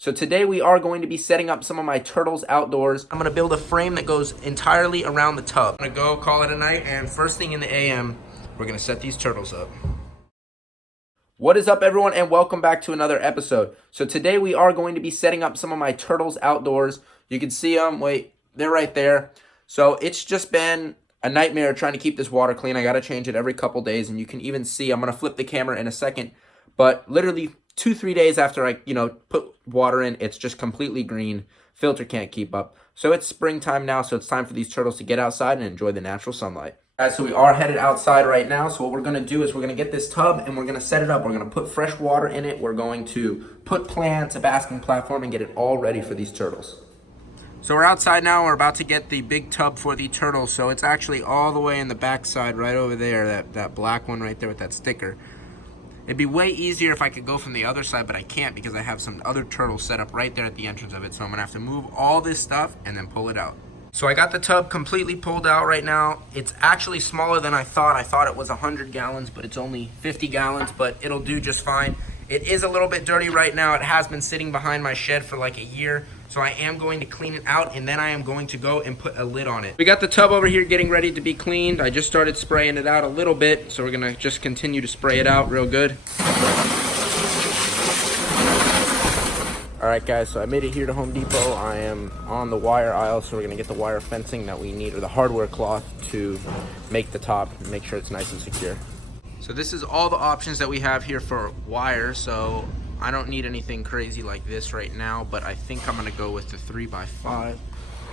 So today we are going to be setting up some of my turtles outdoors. I'm gonna build a frame that goes entirely around the tub. I'm gonna go call it a night, and first thing in the AM, we're gonna set these turtles up. What is up, everyone, and welcome back to another episode. So today we are going to be setting up some of my turtles outdoors. You can see them, wait, they're right there. So it's just been a nightmare trying to keep this water clean. I gotta change it every couple days, and you can even see, I'm gonna flip the camera in a second, but literally 2-3 days after I, put water in, it's just completely green. Filter can't keep up. So it's springtime now, so it's time for these turtles to get outside and enjoy the natural sunlight. Guys, so we are headed outside right now. So what we're gonna do is we're gonna get this tub and we're gonna set it up. We're gonna put fresh water in it. We're going to put plants, a basking platform, and get it all ready for these turtles. So we're outside now. We're about to get the big tub for the turtles. So it's actually all the way in the back side right over there, that black one right there with that sticker. It'd be way easier if I could go from the other side, but I can't because I have some other turtles set up right there at the entrance of it. So I'm gonna have to move all this stuff and then pull it out. So I got the tub completely pulled out right now. It's actually smaller than I thought. I thought it was 100 gallons, but it's only 50 gallons, but it'll do just fine. It is a little bit dirty right now. It has been sitting behind my shed for like a year. So I am going to clean it out, and then I am going to go and put a lid on it. We got the tub over here getting ready to be cleaned. I just started spraying it out a little bit, so we're gonna just continue to spray it out real good. All right, guys, so I made it here to Home Depot. I am on the wire aisle, so we're gonna get the wire fencing that we need, or the hardware cloth, to make the top, make sure it's nice and secure. So this is all the options that we have here for wire. So I don't need anything crazy like this right now, but I think I'm gonna go with the 3x5.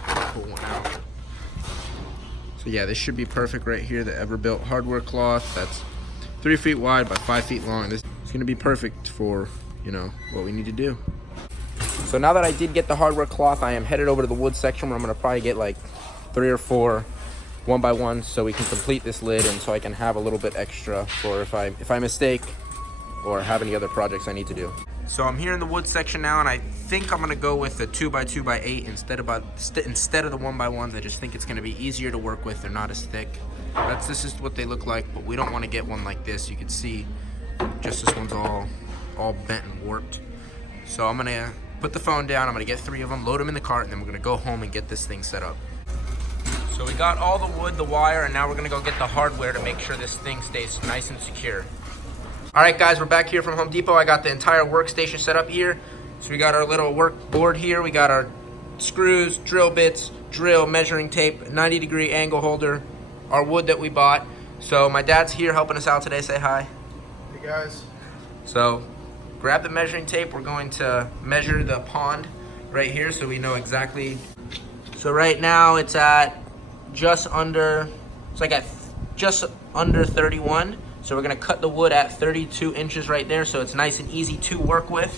Pull one out. So yeah, this should be perfect right here, the Everbuilt hardware cloth. That's 3 feet wide by 5 feet long. This is gonna be perfect for, what we need to do. So now that I did get the hardware cloth, I am headed over to the wood section where I'm gonna probably get like 3 or 4 1x1 so we can complete this lid, and so I can have a little bit extra for if I mistake or have any other projects I need to do. So I'm here in the wood section now, and I think I'm gonna go with the 2x2x8 instead of the 1x1s. I just think it's gonna be easier to work with. They're not as thick. This is what they look like, but we don't want to get one like this. You can see just this one's all bent and warped. So I'm gonna put the phone down. I'm gonna get 3 of them, load them in the cart, and then we're gonna go home and get this thing set up. So we got all the wood, the wire, and now we're gonna go get the hardware to make sure this thing stays nice and secure. All right, guys, we're back here from Home Depot. I got the entire workstation set up here. So we got our little work board here. We got our screws, drill bits, drill, measuring tape, 90-degree angle holder, our wood that we bought. So my dad's here helping us out today. Say hi. Hey, guys. So grab the measuring tape. We're going to measure the pond right here so we know exactly. So right now it's at just under 31. So we're gonna cut the wood at 32 inches right there, so it's nice and easy to work with.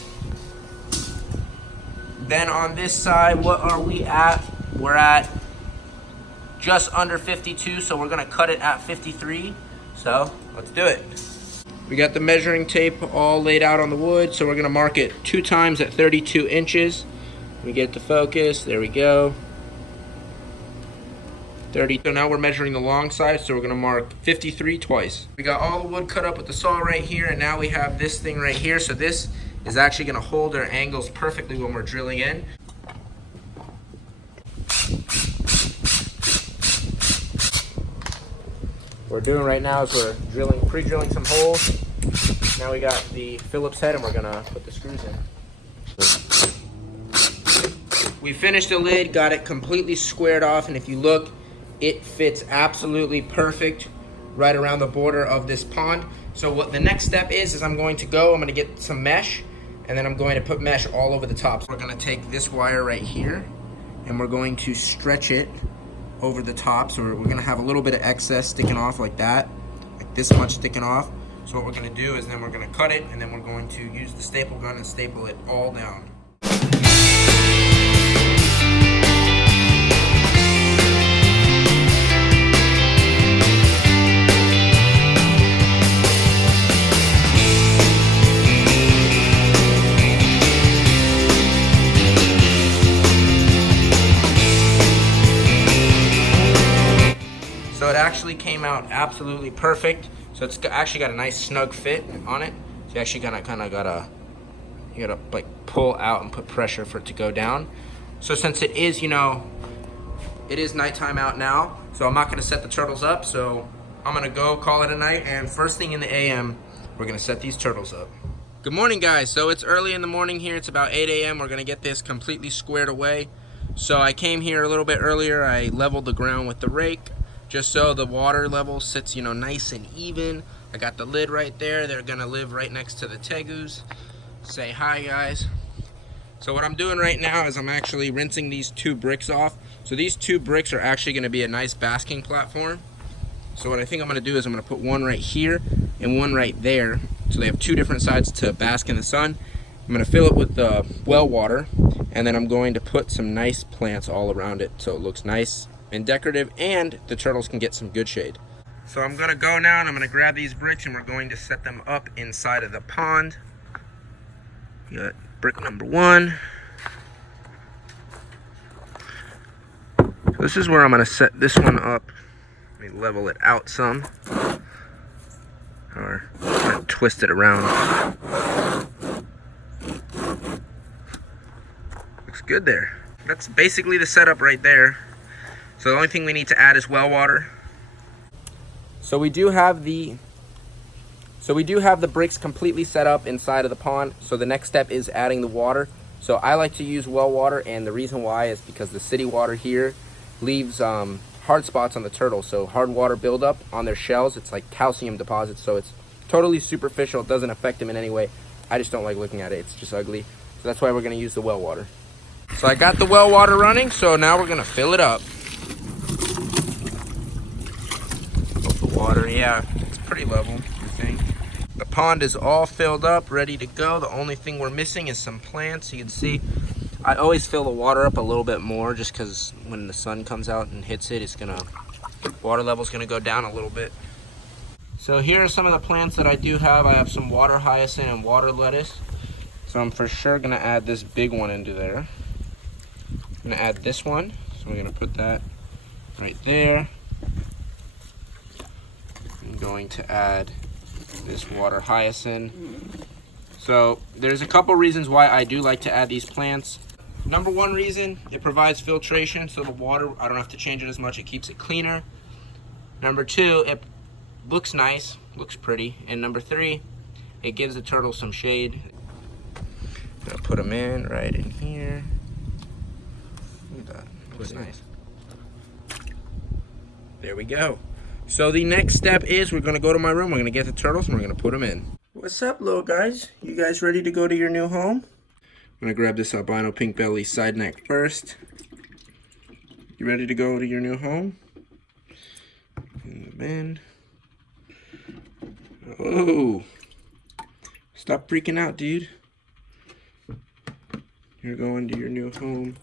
Then on this side, what are we at? We're at just under 52, so we're gonna cut it at 53. So let's do it. We got the measuring tape all laid out on the wood, so we're gonna mark it 2 times at 32 inches. We get the focus, there we go. 30. So now we're measuring the long side, so we're gonna mark 53 twice. We got all the wood cut up with the saw right here, and now we have this thing right here. So this is actually gonna hold our angles perfectly when we're drilling in. What we're doing right now is we're pre-drilling some holes. Now we got the Phillips head, and we're gonna put the screws in. We finished the lid, got it completely squared off, and if you look, it fits absolutely perfect right around the border of this pond. So what the next step is I'm going to get some mesh, and then I'm going to put mesh all over the top. So we're gonna take this wire right here, and we're going to stretch it over the top. So we're gonna have a little bit of excess sticking off like that, like this much sticking off. So what we're gonna do is then we're gonna cut it, and then we're going to use the staple gun and staple it all down. So it actually came out absolutely perfect. So it's actually got a nice snug fit on it. So you actually kind of got a, You gotta like pull out and put pressure for it to go down. So since it is, you know, it is nighttime out now, so I'm not gonna set the turtles up, so I'm gonna go call it a night, and first thing in the AM, we're gonna set these turtles up. Good morning, guys. So it's early in the morning here. It's about 8 AM. We're gonna get this completely squared away. So I came here a little bit earlier. I leveled the ground with the rake, just so the water level sits, you know, nice and even. I got the lid right there. They're gonna live right next to the tegus. Say hi, guys. So what I'm doing right now is I'm actually rinsing these 2 bricks off. So these 2 bricks are actually gonna be a nice basking platform. So what I think I'm gonna do is I'm gonna put one right here and one right there. So they have 2 different sides to bask in the sun. I'm gonna fill it with the well water, and then I'm going to put some nice plants all around it so it looks nice and decorative, and the turtles can get some good shade. So I'm gonna go now and I'm gonna grab these bricks and we're going to set them up inside of the pond. We got brick number 1. So this is where I'm gonna set this one up. Let me level it out some, or twist it around. Looks good there. That's basically the setup right there. So the only thing we need to add is well water. So we do have the bricks completely set up inside of the pond. So the next step is adding the water. So I like to use well water, and the reason why is because the city water here leaves hard spots on the turtles. So hard water buildup on their shells. It's like calcium deposits. So it's totally superficial. It doesn't affect them in any way. I just don't like looking at it. It's just ugly. So that's why we're gonna use the well water. So I got the well water running, so now we're gonna fill it up. The water, yeah, it's pretty level, I think. The pond is all filled up, ready to go. The only thing we're missing is some plants. You can see, I always fill the water up a little bit more just because when the sun comes out and hits it, water level's gonna go down a little bit. So here are some of the plants that I do have. I have some water hyacinth and water lettuce. So I'm for sure gonna add this big one into there. I'm gonna add this one, so we're gonna put that right there. I'm going to add this water hyacinth. So there's a couple reasons why I do like to add these plants. Number 1 reason, it provides filtration, so the water, I don't have to change it as much, it keeps it cleaner. Number 2, it looks nice, looks pretty. And number 3, it gives the turtle some shade. I'm gonna put them in right in here. Look at that, looks nice. There we go. So the next step is we're gonna go to my room, we're gonna get the turtles and we're gonna put them in. What's up, little guys? You guys ready to go to your new home? I'm gonna grab this albino pink belly side neck first. You ready to go to your new home? In the bin. Oh, stop freaking out, dude. You're going to your new home.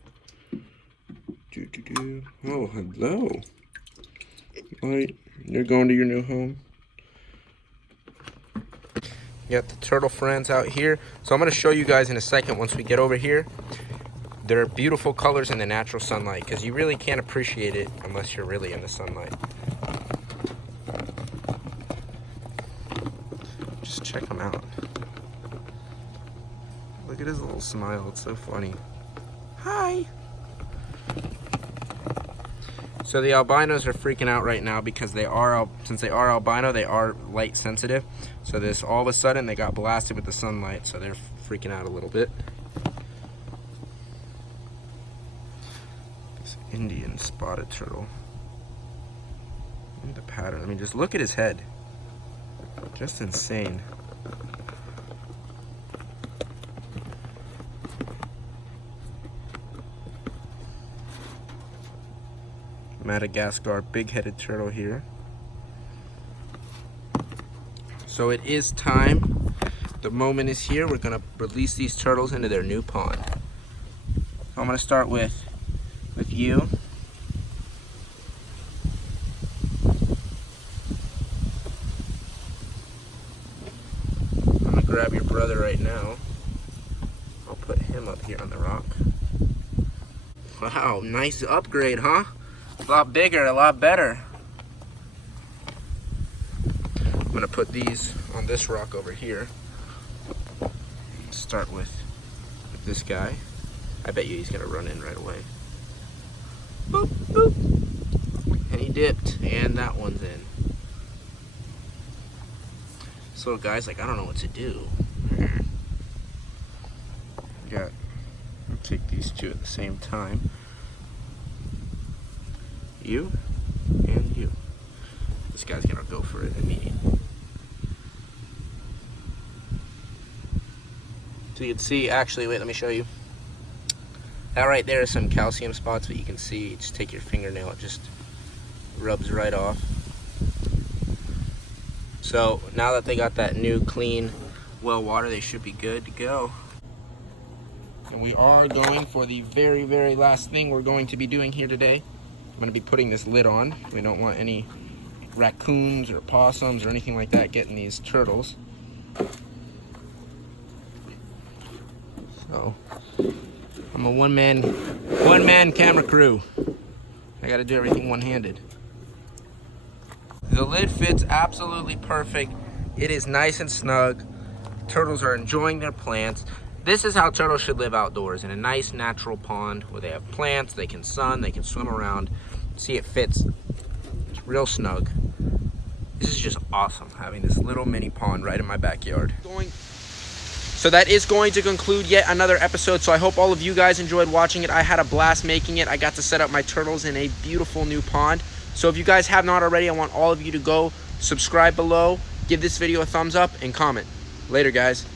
Oh, hello. Right, you're going to your new home. You got the turtle friends out here. So I'm going to show you guys in a second once we get over here. They're beautiful colors in the natural sunlight because you really can't appreciate it unless you're really in the sunlight. Just check them out. Look at his little smile. It's so funny. Hi. So the albinos are freaking out right now because since they are albino, they are light sensitive. So this, all of a sudden, they got blasted with the sunlight, so they're freaking out a little bit. This Indian spotted turtle. Look at the pattern. I mean, just look at his head. Just insane. Madagascar big-headed turtle here. So it is time. The moment is here. We're gonna release these turtles into their new pond. So I'm gonna start with you. I'm gonna grab your brother right now. I'll put him up here on the rock. Wow, nice upgrade, huh? A lot bigger, a lot better. I'm gonna put these on this rock over here. Start with this guy. I bet you he's gonna run in right away. Boop, boop. And he dipped, and that one's in. This little guy's like, I don't know what to do. Got, I'll take these two at the same time. You and you. This guy's gonna go for it immediately. So you can see, actually, wait, let me show you. That right there is some calcium spots, but you can see, just take your fingernail, it just rubs right off. So now that they got that new clean well water, they should be good to go. And we are going for the very, very last thing we're going to be doing here today. I'm going to be putting this lid on. We don't want any raccoons or possums or anything like that getting these turtles. So I'm a one-man camera crew. I got to do everything one-handed. The lid fits absolutely perfect. It is nice and snug. Turtles are enjoying their plants. This is how turtles should live outdoors, in a nice natural pond where they have plants, they can sun, they can swim around. See, it fits. It's real snug. This is just awesome, having this little mini pond right in my backyard. So that is going to conclude yet another episode. So I hope all of you guys enjoyed watching it. I had a blast making it. I got to set up my turtles in a beautiful new pond. So if you guys have not already, I want all of you to go subscribe below, give this video a thumbs up, and comment. Later, guys.